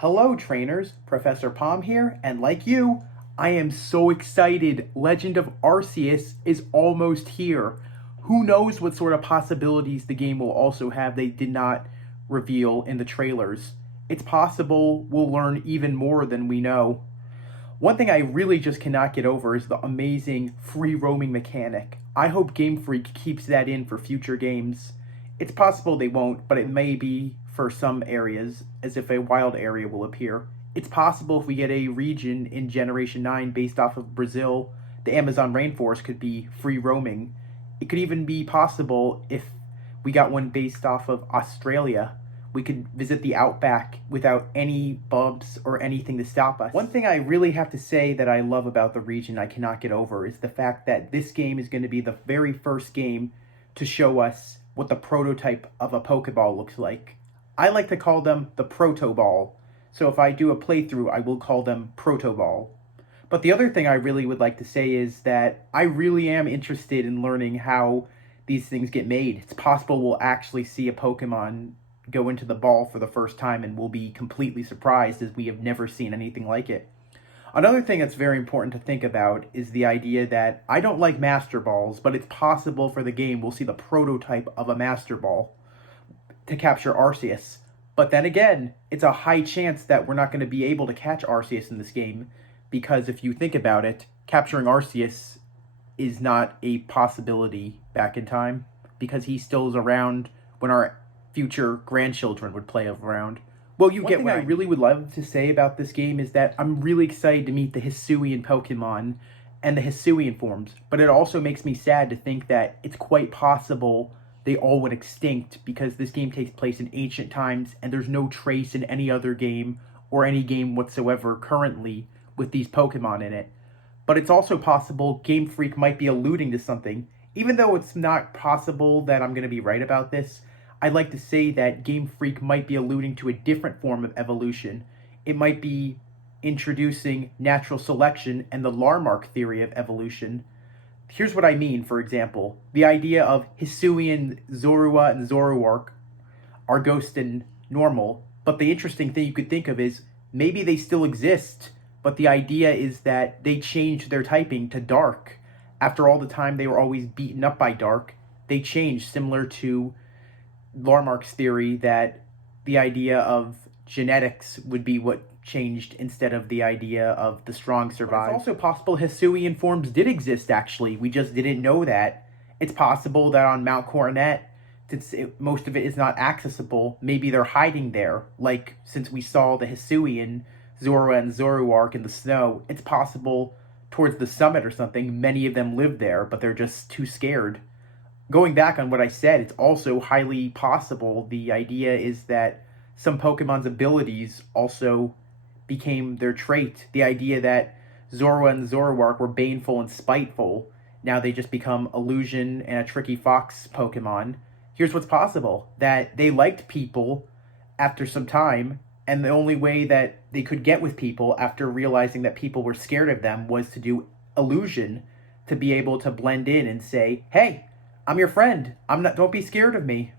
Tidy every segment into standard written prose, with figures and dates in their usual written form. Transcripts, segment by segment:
Hello, trainers. Professor Palm here, and like you, I am so excited. Legend of Arceus is almost here. Who knows what sort of possibilities the game will also have they did not reveal in the trailers. It's possible we'll learn even more than we know. One thing I really just cannot get over is the amazing free roaming mechanic. I hope Game Freak keeps that in for future games. It's possible they won't, but it may be for some areas, as if a wild area will appear. It's possible if we get a region in Generation 9 based off of Brazil, the Amazon rainforest could be free roaming. It could even be possible if we got one based off of Australia. We could visit the outback without any bumps or anything to stop us. One thing I really have to say that I love about the region I cannot get over is the fact that this game is going to be the very first game to show us what the prototype of a Pokeball looks like. I like to call them the Protoball, so if I do a playthrough, I will call them Protoball. But the other thing I really would like to say is that I really am interested in learning how these things get made. It's possible we'll actually see a Pokemon go into the ball for the first time and we'll be completely surprised as we have never seen anything like it. Another thing that's very important to think about is the idea that I don't like Master Balls, but it's possible for the game we'll see the prototype of a Master Ball to capture Arceus. But then again, it's a high chance that we're not going to be able to catch Arceus in this game, because if you think about it, capturing Arceus is not a possibility back in time, because he still is around when our future grandchildren would play around. Well, you get what I really would love to say about this game is that I'm really excited to meet the Hisuian Pokemon and the Hisuian forms, but it also makes me sad to think that it's quite possible they all went extinct because this game takes place in ancient times and there's no trace in any other game or any game whatsoever currently with these Pokemon in it. But it's also possible Game Freak might be alluding to something. Even though it's not possible that I'm going to be right about this, I'd like to say that Game Freak might be alluding to a different form of evolution. It might be introducing natural selection and the Lamarck theory of evolution. Here's what I mean, for example. The idea of Hisuian Zorua and Zoroark are ghost and normal, but the interesting thing you could think of is maybe they still exist, but the idea is that they changed their typing to dark. After all the time they were always beaten up by dark, they changed, similar to Lamarck's theory that the idea of genetics would be what changed instead of the idea of the strong survive. It's also possible Hisuian forms did exist, actually. We just didn't know that. It's possible that on Mount Coronet, since most of it is not accessible, maybe they're hiding there. Like, since we saw the Hisuian Zorua and Zoroark in the snow, it's possible towards the summit or something, many of them live there, but they're just too scared. Going back on what I said, it's also highly possible the idea is that some Pokemon's abilities also became their trait. The idea that Zorua and Zoroark were baneful and spiteful, now they just become Illusion and a Tricky Fox Pokemon. Here's what's possible, that they liked people after some time, and the only way that they could get with people after realizing that people were scared of them was to do Illusion, to be able to blend in and say, hey, I'm your friend. Don't be scared of me.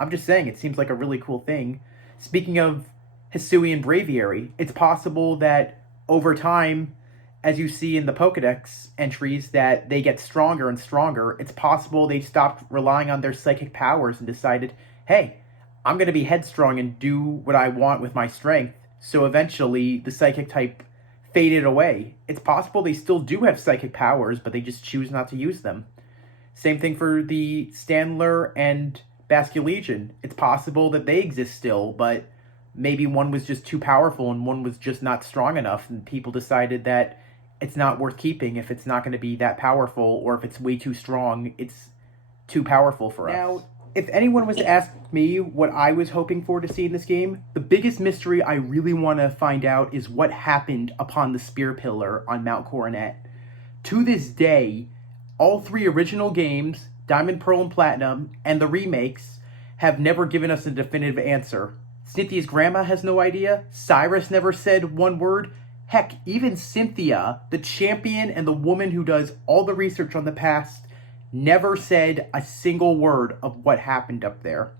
I'm just saying, it seems like a really cool thing. Speaking of Hisuian Braviary, it's possible that over time, as you see in the Pokedex entries, that they get stronger and stronger. It's possible they stopped relying on their psychic powers and decided, hey, I'm going to be headstrong and do what I want with my strength. So eventually, the psychic type faded away. It's possible they still do have psychic powers, but they just choose not to use them. Same thing for the Standler and Basculegion. It's possible that they exist still, but maybe one was just too powerful and one was just not strong enough, and people decided that it's not worth keeping if it's not going to be that powerful, or if it's way too strong, it's too powerful for us. Now, if anyone was to ask me what I was hoping for to see in this game, the biggest mystery I really want to find out is what happened upon the Spear Pillar on Mount Coronet. To this day, all three original games, Diamond, Pearl, and Platinum, and the remakes, have never given us a definitive answer. Cynthia's grandma has no idea. Cyrus never said one word. Heck, even Cynthia, the champion and the woman who does all the research on the past, never said a single word of what happened up there.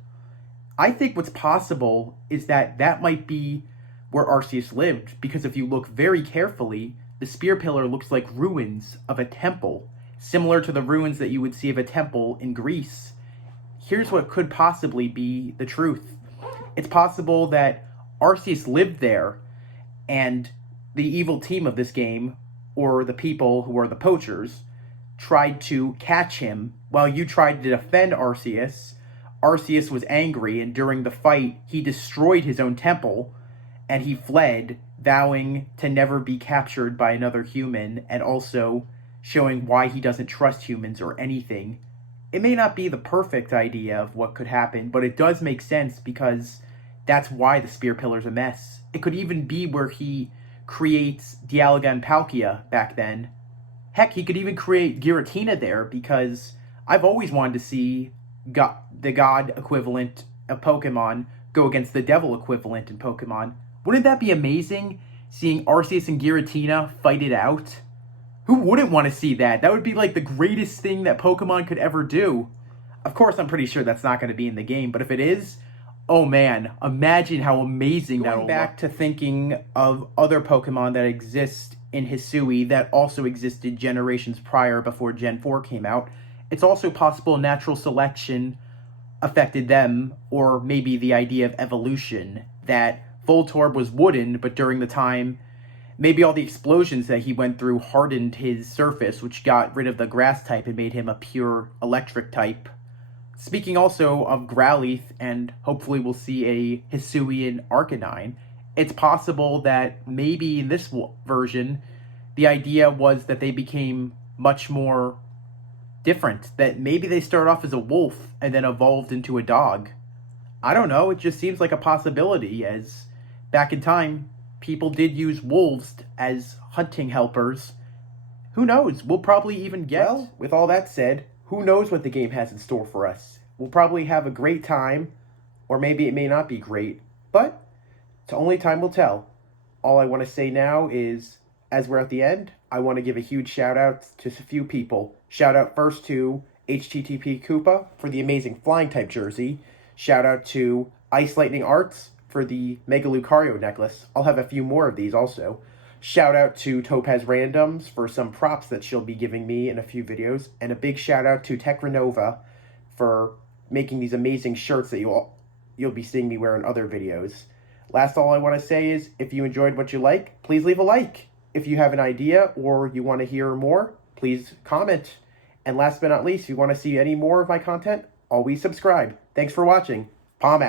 I think what's possible is that might be where Arceus lived, because if you look very carefully, the spear pillar looks like ruins of a temple, similar to the ruins that you would see of a temple in Greece. Here's what could possibly be the truth. It's possible that Arceus lived there, and the evil team of this game, or the people who are the poachers, tried to catch him while you tried to defend Arceus. Arceus was angry, and during the fight, he destroyed his own temple, and he fled, vowing to never be captured by another human, and also showing why he doesn't trust humans or anything. It may not be the perfect idea of what could happen, but it does make sense because that's why the spear pillar's a mess. It could even be where he creates Dialga and Palkia back then. Heck, he could even create Giratina there, because I've always wanted to see the god equivalent of Pokemon go against the devil equivalent in Pokemon. Wouldn't that be amazing, seeing Arceus and Giratina fight it out? Who wouldn't want to see that? That would be like the greatest thing that Pokemon could ever do. Of course, I'm pretty sure that's not going to be in the game, but if it is, oh man, imagine how amazing that will look. Going back to thinking of other Pokemon that exist in Hisui that also existed generations prior before Gen 4 came out, it's also possible natural selection affected them, or maybe the idea of evolution, that Voltorb was wooden, but during the time, maybe all the explosions that he went through hardened his surface, which got rid of the grass type and made him a pure electric type. Speaking also of Growlithe, and hopefully we'll see a Hisuian Arcanine, it's possible that maybe in this version, the idea was that they became much more different. That maybe they started off as a wolf and then evolved into a dog. I don't know, it just seems like a possibility, as back in time, people did use wolves as hunting helpers. Who knows? We'll probably even get... Well, with all that said, who knows what the game has in store for us? We'll probably have a great time, or maybe it may not be great, but only time will tell. All I want to say now is, as we're at the end, I want to give a huge shout out to a few people. Shout out first to HTTP Koopa for the amazing flying type jersey. Shout out to Ice Lightning Arts for the Mega Lucario necklace. I'll have a few more of these also. Shout out to Topaz Randoms for some props that she'll be giving me in a few videos. And a big shout out to Techrenova for making these amazing shirts that you'll be seeing me wear in other videos. Last, all I want to say is, if you enjoyed what you like, please leave a like. If you have an idea or you want to hear more, please comment. And last but not least, if you want to see any more of my content, always subscribe. Thanks for watching. Palm out.